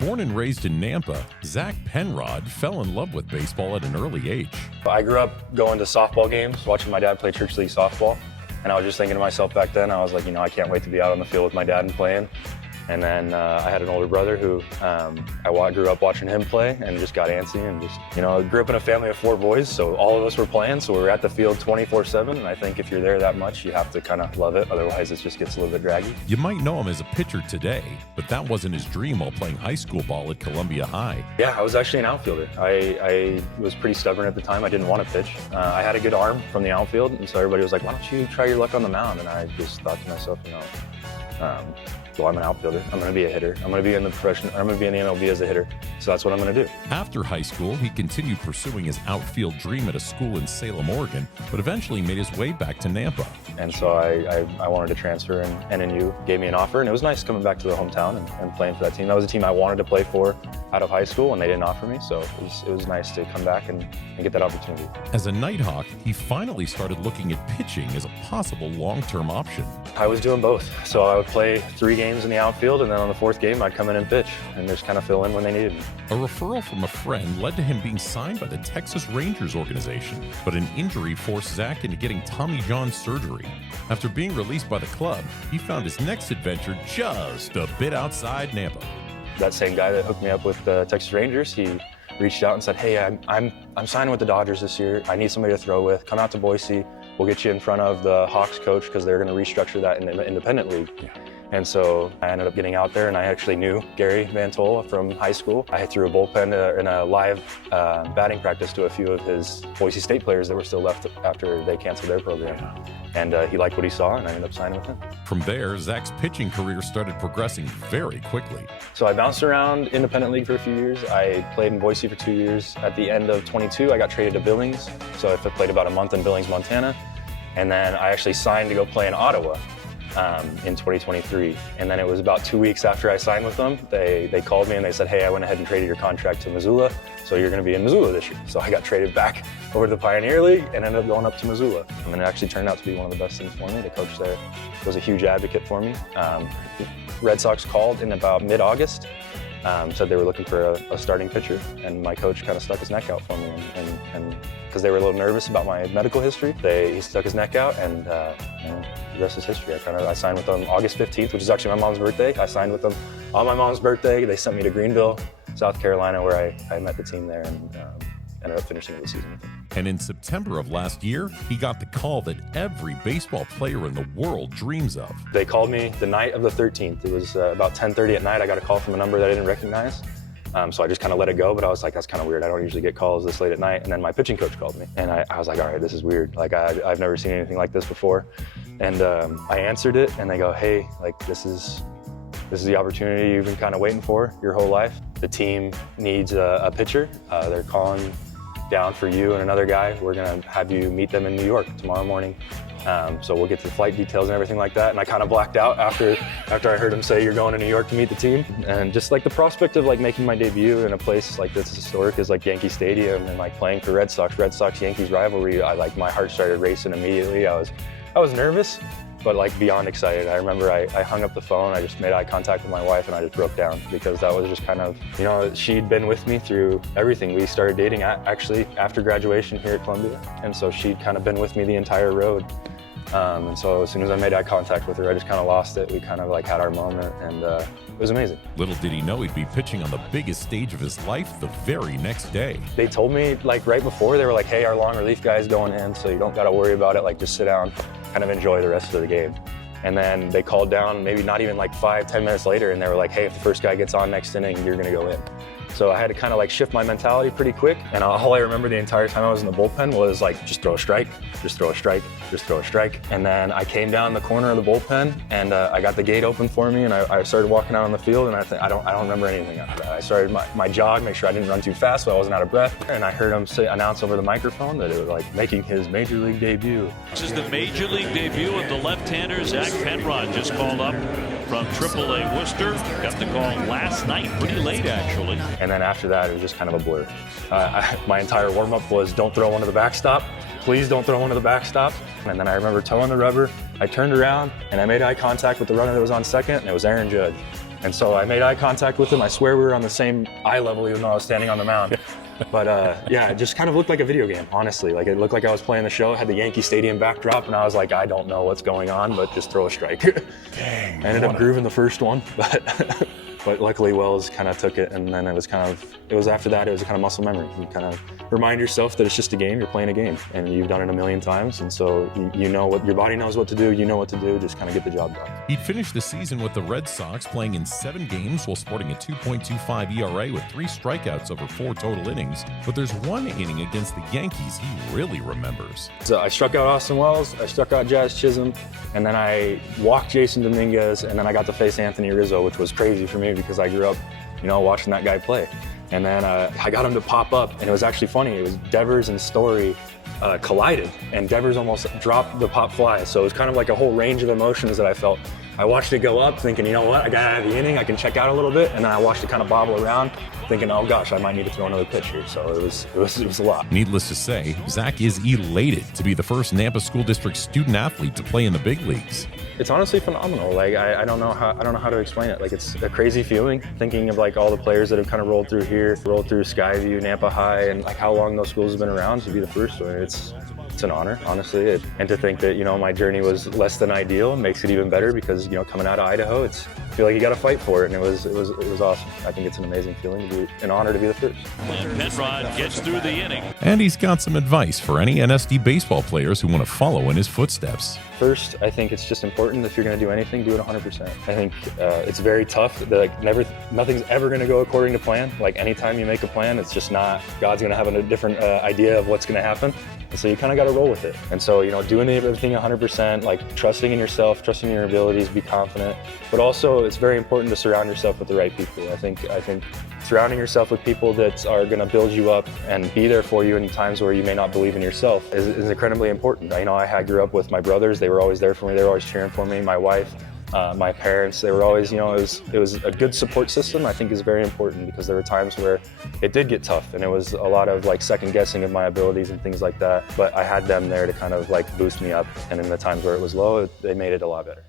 Born and raised in Nampa, Zach Penrod fell in love with baseball at an early age. I grew up going to softball games, watching my dad play church league softball. And I was just thinking to myself back then, I was like, I can't wait to be out on the field with my dad and playing. And then I had an older brother who I grew up watching him play and just got antsy and just, I grew up in a family of 4 boys, so all of us were playing, so we were at the field 24/7. And I think if you're there that much, you have to kind of love it, otherwise it just gets a little bit draggy. You might know him as a pitcher today, but that wasn't his dream while playing high school ball at Columbia High. Yeah, I was actually an outfielder. I was pretty stubborn at the time. I didn't want to pitch. I had a good arm from the outfield, and so everybody was like, why don't you try your luck on the mound? And I just thought to myself, well, I'm an outfielder. I'm going to be a hitter. I'm going to be in the profession. I'm going to be in the MLB as a hitter. So that's what I'm going to do. After high school, he continued pursuing his outfield dream at a school in Salem, Oregon, but eventually made his way back to Nampa. And so I wanted to transfer, and NNU gave me an offer, and it was nice coming back to the hometown and playing for that team. That was a team I wanted to play for out of high school, and they didn't offer me, so it was nice to come back and get that opportunity. As a Nighthawk, he finally started looking at pitching as a possible long-term option. I was doing both. So I would play 3 games in the outfield, and then on the 4th game, I'd come in and pitch and just kind of fill in when they needed me. A referral from a friend led to him being signed by the Texas Rangers organization, but an injury forced Zach into getting Tommy John surgery. After being released by the club, he found his next adventure just a bit outside Nampa. That same guy that hooked me up with the Texas Rangers, he reached out and said, hey, I'm signing with the Dodgers this year. I need somebody to throw with. Come out to Boise. We'll get you in front of the Hawks coach because they're going to restructure that in the independent league. Yeah. And so I ended up getting out there, and I actually knew Gary Vantola from high school. I threw a bullpen in a live batting practice to a few of his Boise State players that were still left after they canceled their program. And he liked what he saw, and I ended up signing with him. From there, Zach's pitching career started progressing very quickly. So I bounced around independent league for a few years. I played in Boise for 2 years. At the end of 22, I got traded to Billings. So I played about a month in Billings, Montana. And then I actually signed to go play in Ottawa in 2023. And then it was about 2 weeks after I signed with them, they called me and they said, hey, I went ahead and traded your contract to Missoula, so you're going to be in Missoula this year. So I got traded back over to the Pioneer League and ended up going up to Missoula. And it actually turned out to be one of the best things for me. The coach there was a huge advocate for me. Red Sox called in about mid-August, said they were looking for a starting pitcher, and my coach kind of stuck his neck out for me, and because they were a little nervous about my medical history, he stuck his neck out, and the rest is history. I signed with them August 15th, which is actually my mom's birthday. I signed with them on my mom's birthday. They sent me to Greenville, South Carolina, where I met the team there and ended up finishing the season with them. And in September of last year, he got the call that every baseball player in the world dreams of. They called me the night of the 13th. It was about 10:30 at night. I got a call from a number that I didn't recognize. So I just kind of let it go, but I was like, that's kind of weird. I don't usually get calls this late at night. And then my pitching coach called me, and I was like, all right, this is weird. Like, I've never seen anything like this before. And I answered it, and they go, hey, like, this is the opportunity you've been kind of waiting for your whole life. The team needs a pitcher. They're calling down for you and another guy. We're gonna have you meet them in New York tomorrow morning. So we'll get to the flight details and everything like that. And I kind of blacked out after I heard him say you're going to New York to meet the team. And just like the prospect of like making my debut in a place like this historic as like Yankee Stadium and like playing for Red Sox-Yankees rivalry, my heart started racing immediately. I was nervous, but like beyond excited. I remember I hung up the phone, I just made eye contact with my wife, and I just broke down because that was just kind of, she'd been with me through everything. We started dating actually after graduation here at Columbia, and so she'd kind of been with me the entire road. And so as soon as I made eye contact with her, I just kind of lost it. We kind of like had our moment, and it was amazing. Little did he know he'd be pitching on the biggest stage of his life the very next day. They told me like right before, they were like, hey, our long relief guy's going in, so you don't got to worry about it. Like, just sit down, kind of enjoy the rest of the game. And then they called down maybe not even like 5-10 minutes later, and they were like, hey, if the first guy gets on next inning, you're going to go in. So I had to kind of like shift my mentality pretty quick. And all I remember the entire time I was in the bullpen was like, just throw a strike, just throw a strike, just throw a strike. And then I came down the corner of the bullpen, and I got the gate open for me, and I started walking out on the field, and I don't remember anything after that. I started my jog, make sure I didn't run too fast so I wasn't out of breath. And I heard him announce over the microphone that it was like making his major league debut. This is the major league debut of the left-hander Zach Penrod, just called up from AAA Worcester. Got the call last night, pretty late actually. And then after that, it was just kind of a blur. My entire warm-up was don't throw one to the backstop. Please don't throw one to the backstop. And then I remember toeing the rubber. I turned around and I made eye contact with the runner that was on second, and it was Aaron Judge. And so I made eye contact with him. I swear we were on the same eye level, even though I was standing on the mound. But yeah, it just kind of looked like a video game, honestly. Like, it looked like I was playing the show, had the Yankee Stadium backdrop, and I was like, I don't know what's going on, but just throw a strike. Dang, I ended up grooving the first one, but luckily Wells kind of took it, and then it was after that, it was a kind of muscle memory. You kind of remind yourself that it's just a game, you're playing a game, and you've done it a million times, and so you know what your body knows what to do, you know what to do, just kind of get the job done. He'd finished the season with the Red Sox, playing in 7 games while sporting a 2.25 ERA with 3 strikeouts over 4 total innings. But there's one inning against the Yankees he really remembers. So I struck out Austin Wells, I struck out Jazz Chisholm, and then I walked Jason Dominguez, and then I got to face Anthony Rizzo, which was crazy for me because I grew up, watching that guy play. And then I got him to pop up, and it was actually funny. It was Devers and Story collided, and Devers almost dropped the pop fly. So it was kind of like a whole range of emotions that I felt. I watched it go up thinking, you know what, I got out of the inning, I can check out a little bit. And then I watched it kind of bobble around thinking, oh gosh, I might need to throw another pitch here. So it was a lot. Needless to say, Zach is elated to be the first Nampa School District student athlete to play in the big leagues. It's honestly phenomenal. Like, I don't know how to explain it. Like, it's a crazy feeling thinking of like all the players that have kind of rolled through here, rolled through Skyview, Nampa High, and like how long those schools have been around to be the first one. It's an honor, honestly. And to think that, my journey was less than ideal makes it even better because, coming out of Idaho, I feel like you got to fight for it, and it was awesome. I think it's an amazing feeling to be an honor to be the first. And Penrod gets through the inning. And he's got some advice for any NSD baseball players who want to follow in his footsteps. First, I think it's just important if you're going to do anything, do it 100%. I think it's very tough. Nothing's ever going to go according to plan. Like, anytime you make a plan, it's just not. God's going to have a different idea of what's going to happen. And so you kind of got to roll with it. And so, doing everything 100%, like trusting in yourself, trusting in your abilities, be confident. But also, it's very important to surround yourself with the right people. I think surrounding yourself with people that are going to build you up and be there for you in times where you may not believe in yourself is incredibly important. I grew up with my brothers. They were always there for me. They were always cheering for me. My wife, my parents, they were always, it was a good support system. I think is very important because there were times where it did get tough and it was a lot of like second guessing of my abilities and things like that. But I had them there to kind of like boost me up. And in the times where it was low, they made it a lot better.